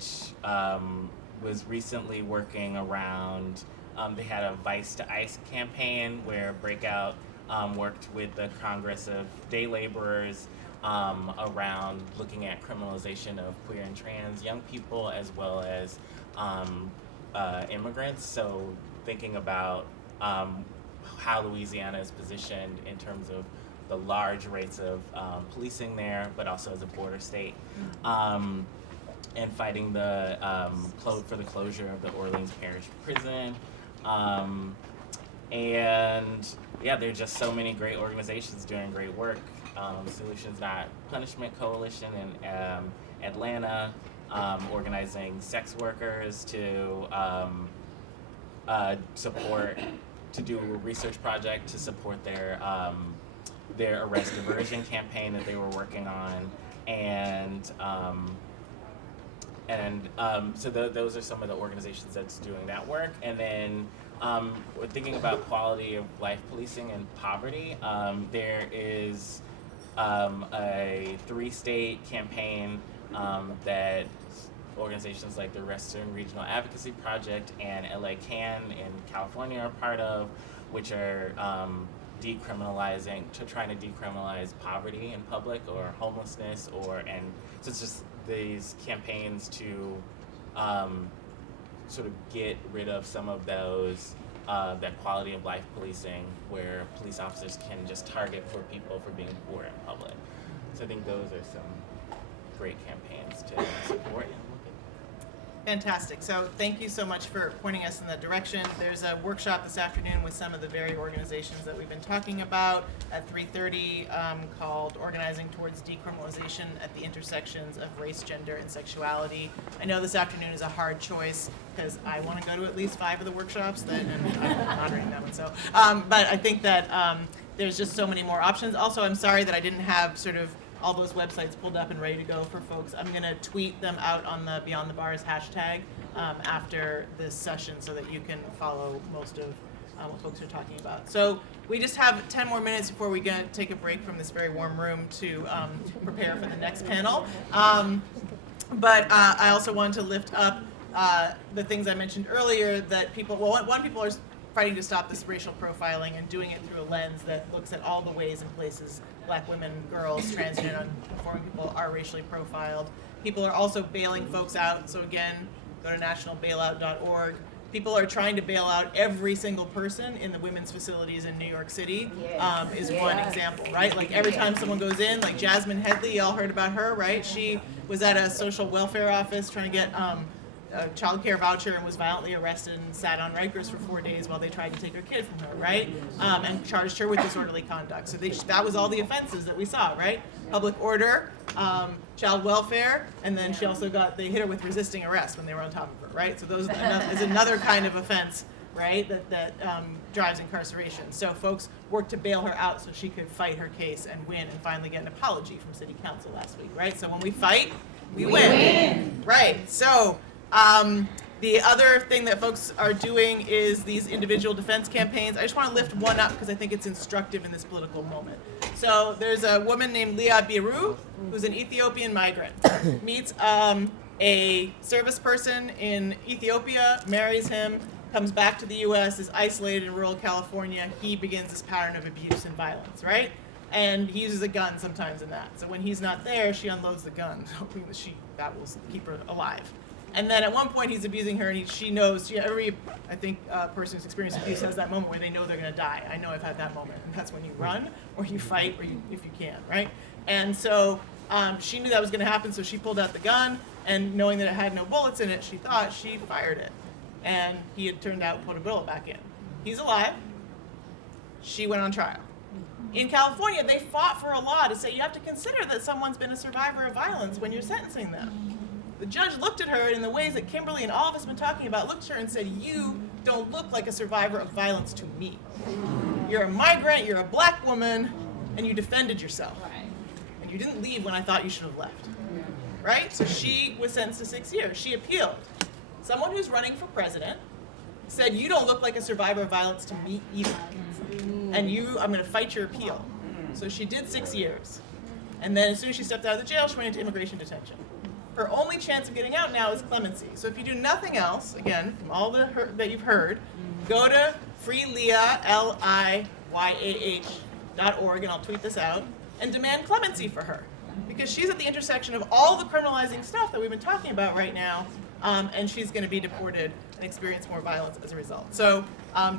which was recently working around, they had a Vice to ICE campaign where Breakout worked with the Congress of Day Laborers around looking at criminalization of queer and trans young people as well as immigrants. So thinking about how Louisiana is positioned in terms of the large rates of policing there, but also as a border state, and fighting the for the closure of the Orleans Parish Prison. And yeah, there are just so many great organizations doing great work. Solutions Not Punishment Coalition in Atlanta, organizing sex workers to to do a research project to support their arrest diversion campaign that they were working on, so those are some of the organizations that's doing that work. And then we're thinking about quality of life policing and poverty. There is a 3-state campaign that organizations like the Western Regional Advocacy Project and LA CAN in California are part of, which are trying to decriminalize poverty in public or homelessness, and so it's just these campaigns to sort of get rid of some of those that quality of life policing where police officers can just target poor people for being poor in public. So I think those are some great campaigns to support and look at. Fantastic. So thank you so much for pointing us in that direction. There's a workshop this afternoon with some of the very organizations that we've been talking about at 3:30 called Organizing Towards Decriminalization at the Intersections of Race, Gender, and Sexuality. I know this afternoon is a hard choice because I want to go to at least 5 of the workshops, and I'm moderating that one. So, but I think that there's just so many more options. Also, I'm sorry that I didn't have sort of all those websites pulled up and ready to go for folks. I'm going to tweet them out on the Beyond the Bars hashtag after this session so that you can follow most of what folks are talking about. So we just have 10 more minutes before we take a break from this very warm room to prepare for the next panel. But I also wanted to lift up the things I mentioned earlier that people are fighting to stop this racial profiling and doing it through a lens that looks at all the ways and places Black women, girls, transgender, and non-conforming people are racially profiled. People are also bailing folks out. So again, go to nationalbailout.org. People are trying to bail out every single person in the women's facilities in New York City, is one example, right? Like every time someone goes in, like Jasmine Headley, y'all heard about her, right? She was at a social welfare office trying to get a child care voucher and was violently arrested and sat on Rikers for 4 days while they tried to take her kid from her, right? And charged her with disorderly conduct. So that was all the offenses that we saw, right? Public order, child welfare, and then she also they hit her with resisting arrest when they were on top of her, right? So those is another kind of offense, right, that drives incarceration. So folks worked to bail her out so she could fight her case and win and finally get an apology from city council last week, right? So when we fight, we win. Right, so the other thing that folks are doing is these individual defense campaigns. I just want to lift one up because I think it's instructive in this political moment. So there's a woman named Leah Biru, who's an Ethiopian migrant, meets a service person in Ethiopia, marries him, comes back to the U.S., is isolated in rural California. He begins this pattern of abuse and violence, right? And he uses a gun sometimes in that. So when he's not there, she unloads the gun, hoping that will keep her alive. And then at one point he's abusing her, and she knows, every, I think, person who's experienced abuse has that moment where they know they're going to die. I know I've had that moment. And that's when you run, or you fight, or if you can, right? And so she knew that was going to happen, so she pulled out the gun, and knowing that it had no bullets in it, she fired it. And he had turned out and put a bullet back in. He's alive. She went on trial. In California, they fought for a law to say you have to consider that someone's been a survivor of violence when you're sentencing them. The judge looked at her in the ways that Kimberly and all of us have been talking about, looked at her and said, you don't look like a survivor of violence to me. You're a migrant, you're a Black woman, and you defended yourself. And you didn't leave when I thought you should have left. Right? So she was sentenced to 6 years. She appealed. Someone who's running for president said, you don't look like a survivor of violence to me either. And I'm going to fight your appeal. So she did 6 years. And then as soon as she stepped out of the jail, she went into immigration detention. her only chance of getting out now is clemency. So if you do nothing else, again, from all that you've heard, go to freeliah.org, and I'll tweet this out, and demand clemency for her. Because she's at the intersection of all the criminalizing stuff that we've been talking about right now, and she's going to be deported and experience more violence as a result. So I'm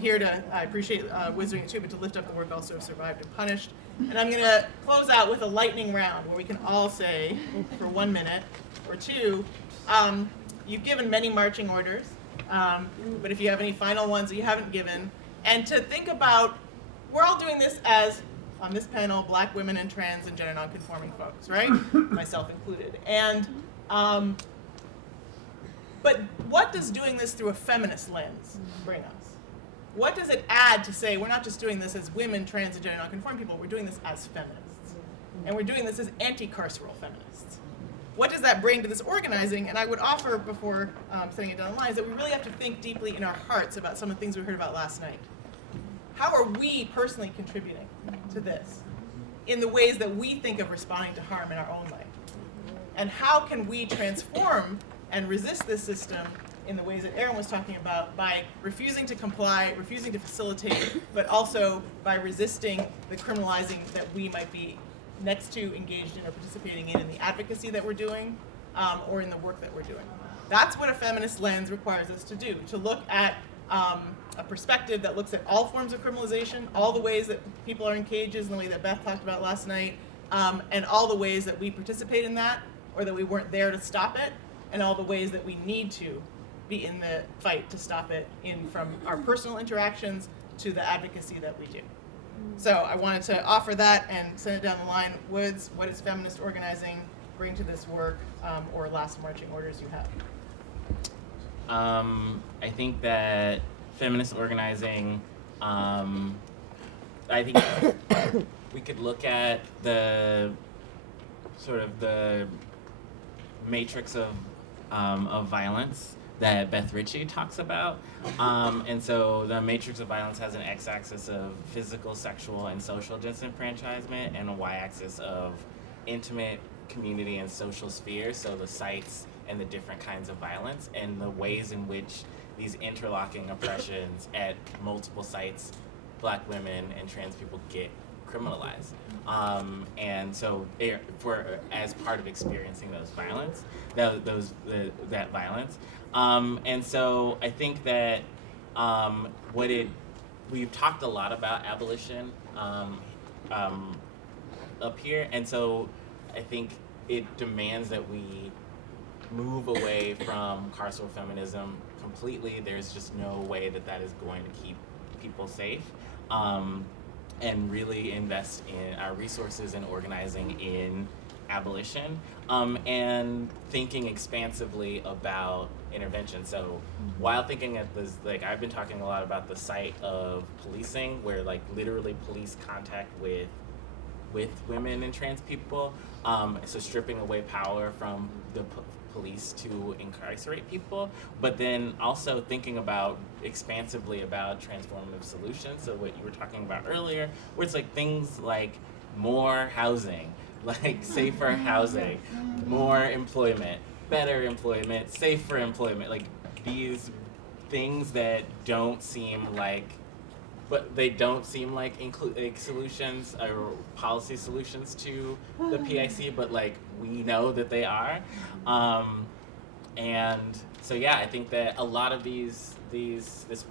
here to, I appreciate Wiz doing it too, but to lift up the work also of Survived and Punished. And I'm going to close out with a lightning round where we can all say, for 1 minute or two, you've given many marching orders, but if you have any final ones that you haven't given, and to think about, we're all doing this as, on this panel, Black women and trans and gender nonconforming folks, right? Myself included. And, but what does doing this through a feminist lens bring us? What does it add to say we're not just doing this as women, trans, and gender nonconforming people, we're doing this as feminists. And we're doing this as anti-carceral feminists. What does that bring to this organizing? And I would offer, before setting it down the lines, that we really have to think deeply in our hearts about some of the things we heard about last night. How are we personally contributing to this in the ways that we think of responding to harm in our own life? And how can we transform and resist this system in the ways that Erin was talking about, by refusing to comply, refusing to facilitate, but also by resisting the criminalizing that we might be next to engaged in or participating in the advocacy that we're doing, or in the work that we're doing. That's what a feminist lens requires us to do, to look at a perspective that looks at all forms of criminalization, all the ways that people are in cages in the way that Beth talked about last night, and all the ways that we participate in that, or that we weren't there to stop it, and all the ways that we need to be in the fight to stop it, from our personal interactions to the advocacy that we do. So I wanted to offer that and send it down the line. Woods, what does feminist organizing bring to this work, or last marching orders you have? I think that feminist organizing, I think we could look at the sort of the matrix of violence that Beth Ritchie talks about. And so the matrix of violence has an x-axis of physical, sexual, and social disenfranchisement, and a y-axis of intimate, community, and social spheres, so the sites and the different kinds of violence, and the ways in which these interlocking oppressions at multiple sites, Black women and trans people get criminalized. And so as part of experiencing that violence. And so I think that we've talked a lot about abolition up here, and so I think it demands that we move away from carceral feminism completely. There's just no way that is going to keep people safe. And really invest in our resources and organizing in abolition, and thinking expansively about intervention. So while thinking at this, I've been talking a lot about the site of policing, where literally police contact with women and trans people, so stripping away power from the police to incarcerate people, but then also thinking expansively about transformative solutions. So what you were talking about earlier, where it's things like more housing, safer housing, more employment, better employment, safer employment, these things that don't seem like solutions or policy solutions to the PIC, but we know that they are. And so I think that a lot of this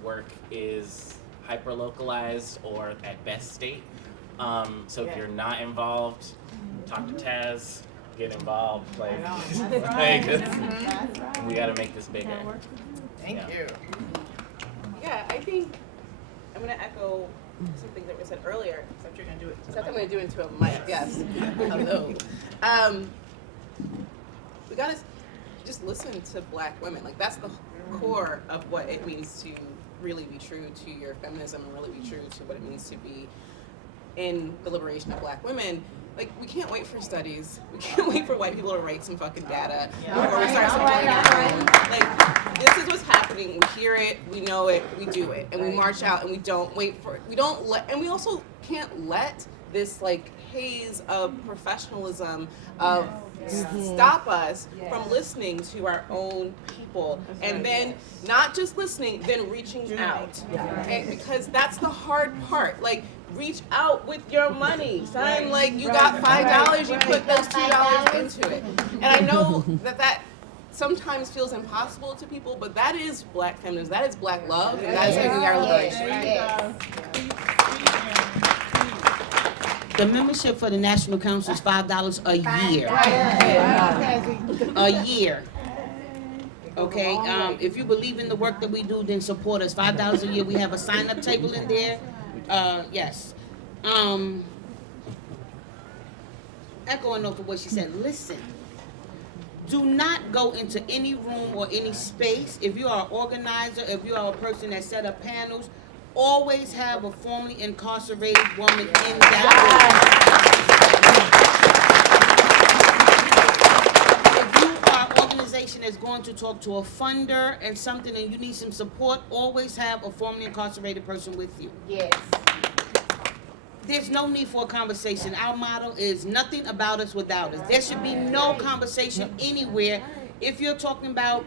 work is hyper localized or at best state. So if you're not involved, talk to Taz, get involved. We got to make this bigger. Thank you. Yeah, I think I'm going to echo something that was said earlier. Except you're going to do it. Except I'm going to do it into a mic, yes. Hello. We got to just listen to Black women. That's the core of what it means to really be true to your feminism, and really be true to what it means to be in the liberation of Black women. We can't wait for studies. We can't wait for white people to write some fucking data before we start supporting our own. This is what's happening. We hear it, we know it, we do it, and we march out, and we don't wait for it. We don't let, and we also can't let this haze of professionalism, of stop us from listening to our own people, and then not just listening, then reaching out. Okay? Because that's the hard part. Like, reach out with your money, son. Like, you got $5, you put those $2 into it. And I know that sometimes feels impossible to people, but that is Black feminism, that is Black love, and that is giving our liberation. The membership for the National Council is $5 a year. A year. Okay, if you believe in the work that we do, then support us. $5 a year. We have a sign-up table in there. Yes. Echoing off of what she said, listen. Do not go into any room or any space. If you are an organizer, if you are a person that set up panels, always have a formerly incarcerated woman in that room. If you are an organization that's going to talk to a funder and something and you need some support, always have a formerly incarcerated person with you. Yes. There's no need for a conversation. Our motto is nothing about us without us. There should be no conversation anywhere. If you're talking about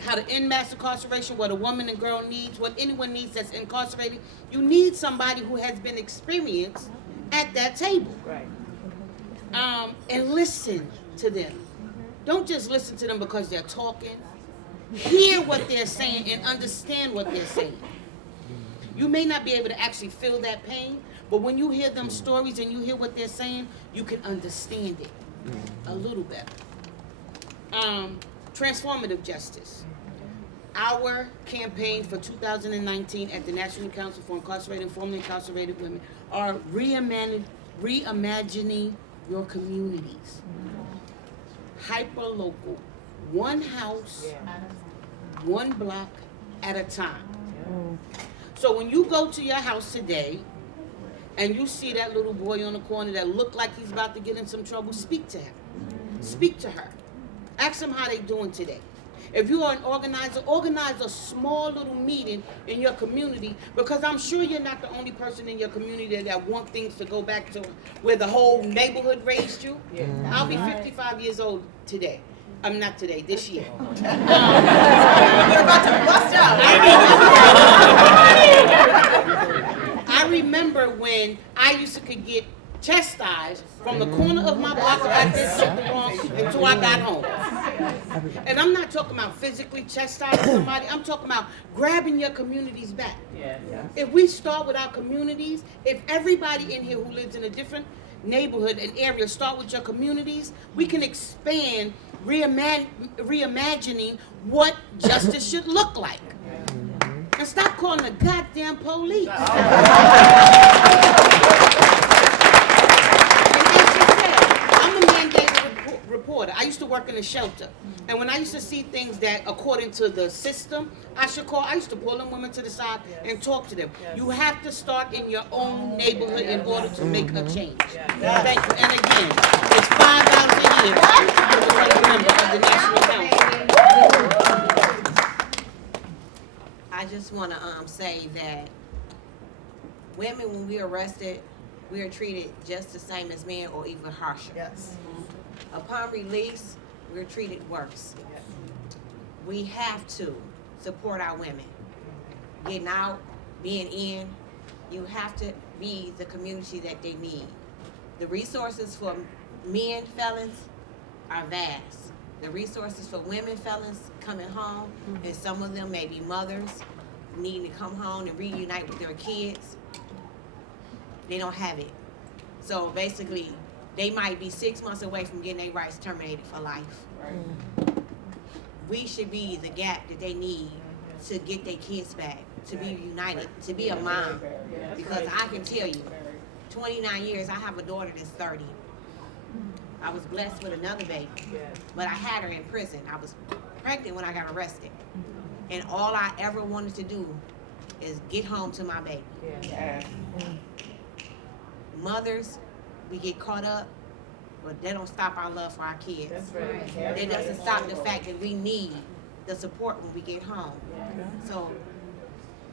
how to end mass incarceration, what a woman and girl needs, what anyone needs that's incarcerated, you need somebody who has been experienced at that table. Right. And listen to them. Don't just listen to them because they're talking. Hear what they're saying and understand what they're saying. You may not be able to actually feel that pain, but when you hear them stories and you hear what they're saying, you can understand it a little better. Transformative Justice. Our campaign for 2019 at the National Council for Incarcerated and Formerly Incarcerated Women are reimagining your communities. Hyper-local. One house, one block at a time. So when you go to your house today and you see that little boy on the corner that look like he's about to get in some trouble, speak to him. Speak to her. Ask them how they doing today. If you are an organizer, organize a small little meeting in your community, because I'm sure you're not the only person in your community that want things to go back to where the whole neighborhood raised you. Yeah. I'll be 55 years old today. I'm not today, this year. You're about to bust out. I remember when I used to could get chastised from the corner of my block if I did something wrong until I got home. And I'm not talking about physically chastising somebody. I'm talking about grabbing your communities back. If we start with our communities, if everybody in here who lives in a different neighborhood and area start with your communities, we can expand reimagining what justice should look like. And stop calling the goddamn police. And as she said, I'm a mandated reporter. I used to work in a shelter. And when I used to see things that, according to the system, I used to pull them women to the side and talk to them. You have to start in your own neighborhood in order to make a change. Thank you. And again, it's $5 a year to become a member of the National Council. I just want to say that women, when we're arrested, we are treated just the same as men or even harsher. Yes. Upon release, we're treated worse. We have to support our women. Getting out, being in, you have to be the community that they need. The resources for men felons are vast. The resources for women felons coming home, and some of them may be mothers needing to come home and reunite with their kids, they don't have it. So basically, they might be 6 months away from getting their rights terminated for life. Right. We should be the gap that they need to get their kids back, to be united, to be a mom. Because I can tell you, 29 years, I have a daughter that's 30. I was blessed with another baby, but I had her in prison. I was pregnant when I got arrested. And all I ever wanted to do is get home to my baby. Mothers, we get caught up, but that don't stop our love for our kids. That doesn't stop the fact that we need the support when we get home. So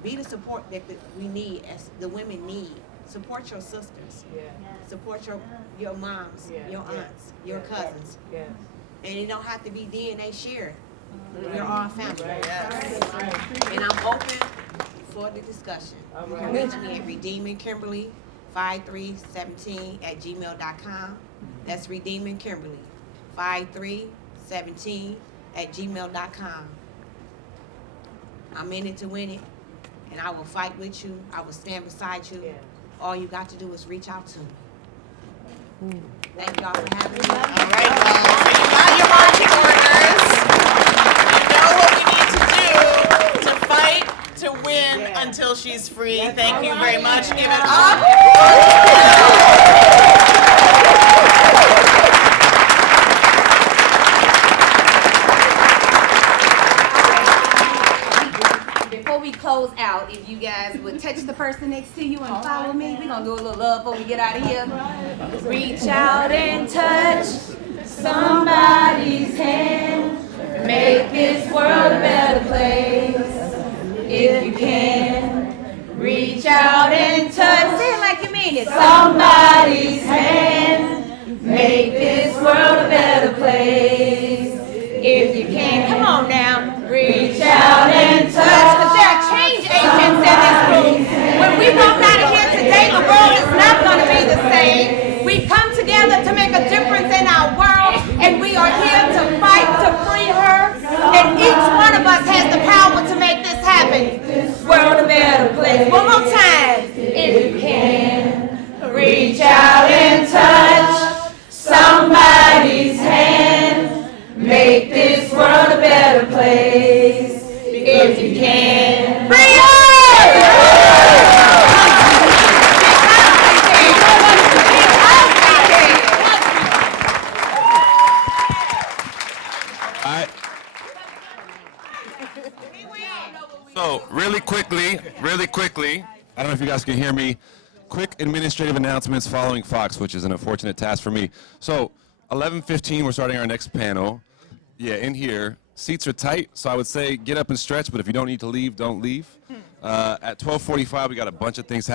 be the support that we need, as the women need, Support your sisters. Yeah. Support your moms, Yeah, your yeah, aunts, your yeah, cousins. Yeah. And it don't have to be DNA shared. We're all family. Yes. And I'm open for the discussion. All You right. can reach me at redeemingkimberly5317@gmail.com. That's redeemingkimberly5317@gmail.com. I'm in it to win it, and I will fight with you. I will stand beside you. Yeah. All you got to do is reach out to me. Thank y'all for having me. All right, well, so you got your marching orders. You know what we need to do to fight to win until she's free. Thank you very much. Give it up. Before we close out, if you guys would touch the person next to you and follow me, we're gonna do a little love before we get out of here. Reach out and touch somebody's hand. Make this world a better place. If you can, reach out and touch. Say it like you mean it. Somebody's hand. Make this world a better place. If you can, come on now. Reach out and touch. Because there are change agents in this room. When we walk out of here today, the world is not going to be the same. We've come together to make a difference in our world, and we are here to fight to free her. And each one of us has the power to make this happen. World a better place. One more time. If you can, reach out and touch somebody's hand. Make this world a better place. If you can, free us! So really quickly, I don't know if you guys can hear me. Quick administrative announcements following Fox, which is an unfortunate task for me. So 11:15, we're starting our next panel. Yeah, in here. Seats are tight, so I would say get up and stretch, but if you don't need to leave, don't leave. At 12:45, we got a bunch of things happening.